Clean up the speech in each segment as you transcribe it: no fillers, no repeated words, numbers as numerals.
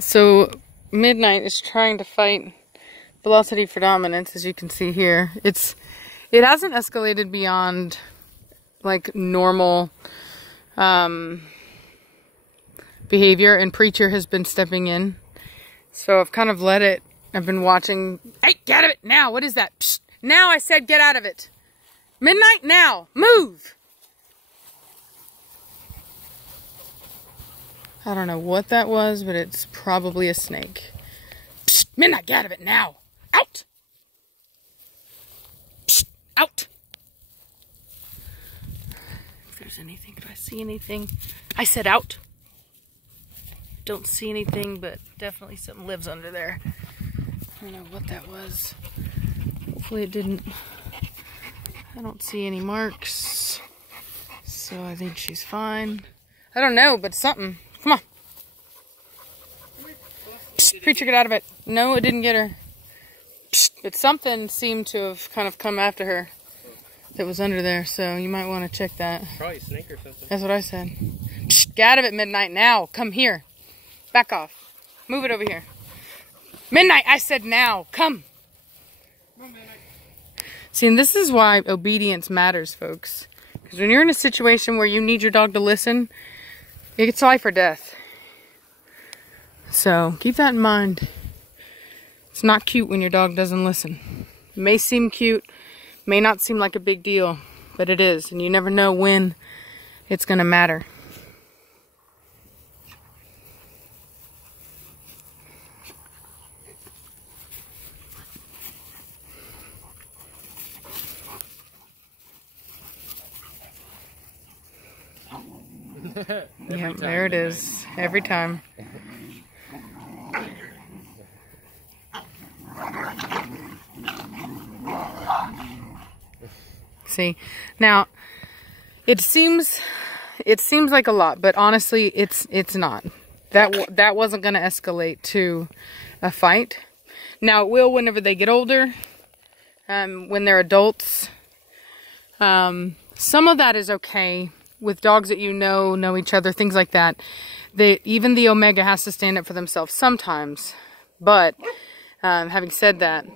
So Midnight is trying to fight velocity for dominance, as you can see here. It hasn't escalated beyond like normal behavior, and Preacher has been stepping in. So I've kind of let it. I've been watching. Hey, get out of it now! What is that? Psst. Now I said get out of it. Midnight, now move. I don't know what that was, but it's probably a snake. Psst, Midnight, get out of it now. Out! Psst, out! If there's anything, do I see anything? I said out. Don't see anything, but definitely something lives under there. I don't know what that was. Hopefully it didn't. I don't see any marks. So I think she's fine. I don't know, but something. Come on. Psst, Preacher, get out of it. No, it didn't get her. Psst, but something seemed to have kind of come after her that was under there, so you might want to check that. Probably a snake or something. That's what I said. Psst, get out of it, Midnight, now. Come here. Back off. Move it over here. Midnight, I said now. Come. Come on, Midnight. See, and this is why obedience matters, folks. Because when you're in a situation where you need your dog to listen, it's life or death. So keep that in mind. It's not cute when your dog doesn't listen. It may seem cute, may not seem like a big deal, but it is. And you never know when it's going to matter. Yeah, there it is. Every time. See, now it seems like a lot, but honestly, it's not. That wasn't going to escalate to a fight. Now it will whenever they get older, when they're adults. Some of that is okay. With dogs that you know each other, things like that. Even the Omega has to stand up for themselves sometimes. But having said that,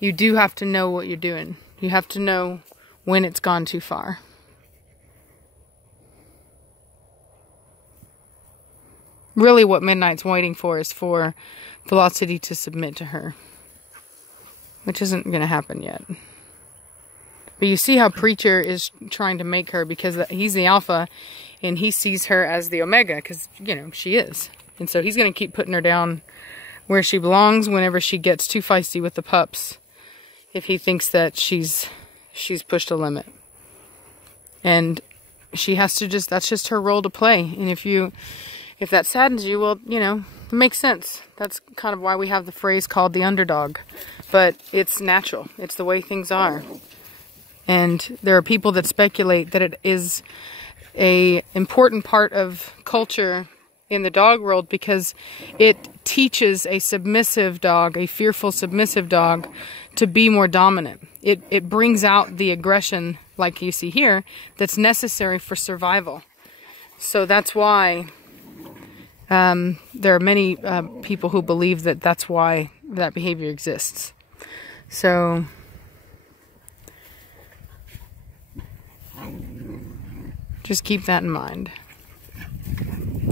you do have to know what you're doing. You have to know when it's gone too far. Really what Midnight's waiting for is for Velocity to submit to her. Which isn't going to happen yet. But you see how Preacher is trying to make her, because he's the alpha and he sees her as the Omega, because, you know, she is. And so he's going to keep putting her down where she belongs whenever she gets too feisty with the pups, if he thinks that she's pushed a limit. And she has to that's just her role to play. And if that saddens you, well, you know, it makes sense. That's kind of why we have the phrase called the underdog. But it's natural. It's the way things are. And there are people that speculate that it is an important part of culture in the dog world because it teaches a submissive dog, a fearful submissive dog, to be more dominant. It brings out the aggression, like you see here, that's necessary for survival. So that's why there are many people who believe that that's why that behavior exists. So just keep that in mind.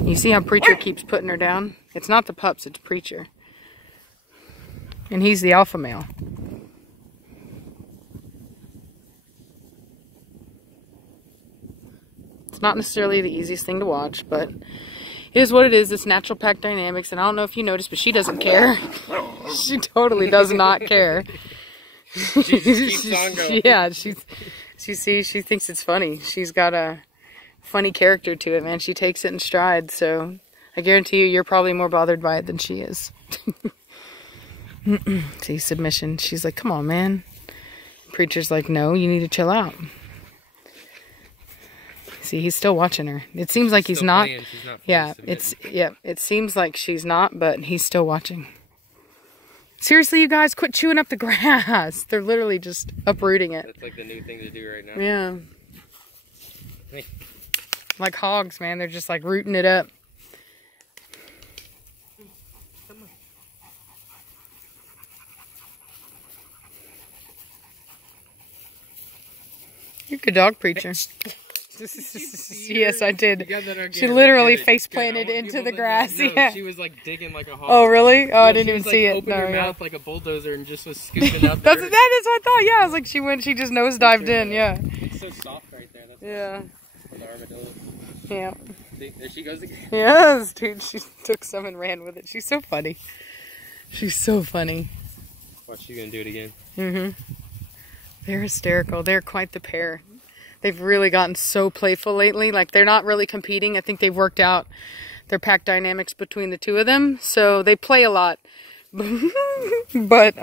You see how Preacher keeps putting her down? It's not the pups, it's Preacher. And he's the alpha male. It's not necessarily the easiest thing to watch, but it is what it is. It's natural pack dynamics, and I don't know if you noticed, but she doesn't care. She totally does not care. She just keeps on going. Yeah, she thinks it's funny. She's got a funny character to it, man. She takes it in stride, so I guarantee you, you're probably more bothered by it than she is. See, submission. She's like, come on, man. Preacher's like, no, you need to chill out. See, he's still watching her. It seems like he's not. Yeah, it seems like she's not, but he's still watching. Seriously, you guys, quit chewing up the grass. They're literally just uprooting it. That's like the new thing to do right now. Yeah. Hey. like hogs, man. They're just like rooting it up. You're a good dog preacher. Yes, I did. She literally face planted into the grass. No, yeah. She was like digging like a hog. Oh, really? Oh, I didn't even was, see like, it. Opened No, her yeah. mouth like a bulldozer and just was scooping out the dirt. That is what I thought. Yeah, I was like, she just nosedived in. Yeah. It's so soft right there. That's Yeah. for the armadillo. Yeah. See, there she goes again. Yes, dude. She took some and ran with it. She's so funny. She's so funny. Watch, she's gonna do it again. Mm-hmm. They're hysterical. They're quite the pair. They've really gotten so playful lately. Like, they're not really competing. I think they've worked out their pack dynamics between the two of them. So they play a lot. but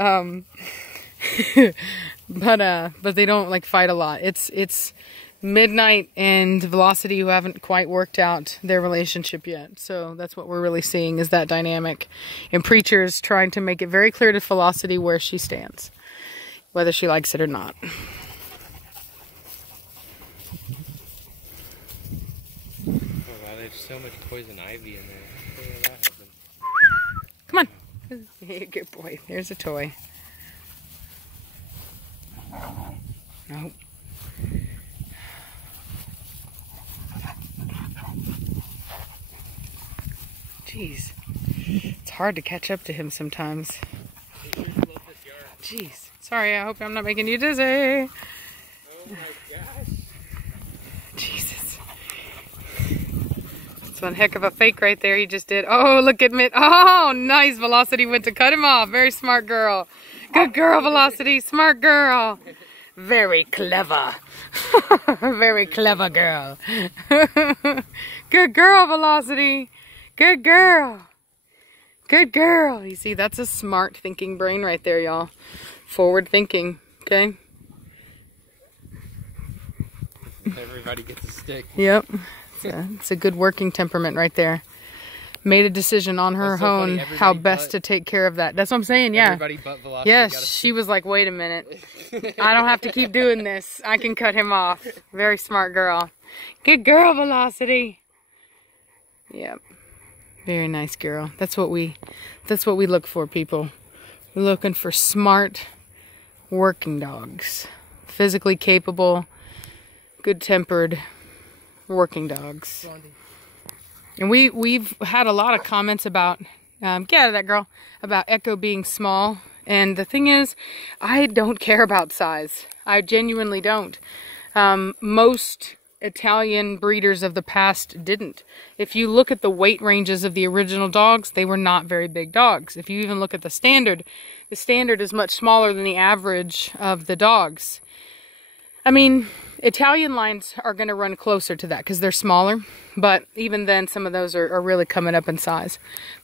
they don't like fight a lot. It's Midnight and Velocity who haven't quite worked out their relationship yet. So that's what we're really seeing, is that dynamic. And Preacher's trying to make it very clear to Velocity where she stands, whether she likes it or not. Oh wow, there's so much poison ivy in there. How did that happen? Come on. Hey, good boy. There's a toy. Nope. Jeez. It's hard to catch up to him sometimes. Jeez. Sorry, I hope I'm not making you dizzy. Oh my gosh. Jesus. That's one heck of a fake right there he just did. Oh, look at me. Oh, nice. Velocity went to cut him off. Very smart girl. Good girl, Velocity. Smart girl. Very clever. Very clever girl. Good girl, Velocity. Good girl. Good girl. You see, that's a smart thinking brain right there, y'all. Forward thinking, okay? Everybody gets a stick. Yep. It's a good working temperament right there. Made a decision on her own how best to take care of that. That's what I'm saying, yeah. Everybody but Velocity. Yes, she was like, wait a minute. I don't have to keep doing this. I can cut him off. Very smart girl. Good girl, Velocity. Yep. Very nice girl. That's what we look for, people. We're looking for smart working dogs. Physically capable, good-tempered working dogs. And we've had a lot of comments about, get out of that, girl, about Echo being small. And the thing is, I don't care about size. I genuinely don't. Most Italian breeders of the past didn't. If you look at the weight ranges of the original dogs, they were not very big dogs. If you even look at the standard is much smaller than the average of the dogs. I mean, Italian lines are going to run closer to that because they're smaller, but even then some of those are really coming up in size.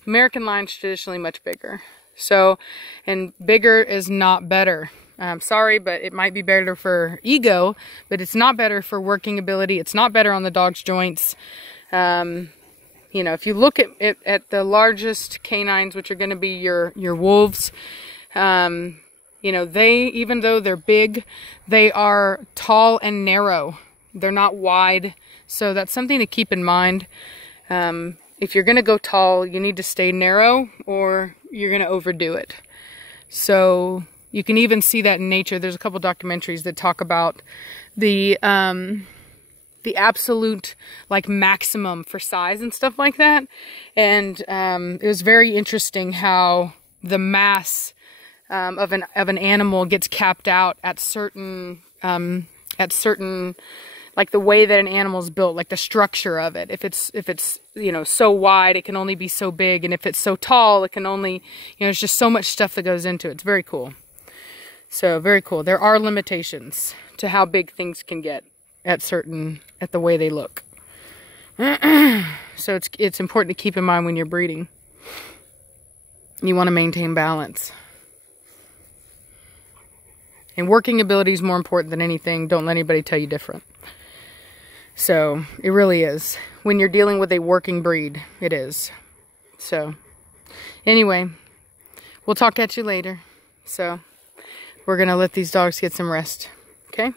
American lines traditionally much bigger. So, and bigger is not better. I'm sorry, but it might be better for ego, but it's not better for working ability. It's not better on the dog's joints. You know, if you look at the largest canines, which are going to be your wolves, you know, even though they're big, they are tall and narrow. They're not wide. So that's something to keep in mind. If you're going to go tall, you need to stay narrow or you're going to overdo it. So you can even see that in nature. There's a couple documentaries that talk about the absolute like maximum for size and stuff like that. And it was very interesting how the mass of an animal gets capped out at certain like the way that an animal's built, like the structure of it. If it's you know, so wide, it can only be so big, and if it's so tall, it can only, you know, there's just so much stuff that goes into it. It's very cool. So very cool. There are limitations to how big things can get at the way they look. So it's important to keep in mind when you're breeding. You want to maintain balance. And working ability is more important than anything. Don't let anybody tell you different. So it really is. When you're dealing with a working breed, it is. So anyway, we'll talk at you later. So we're going to let these dogs get some rest. Okay?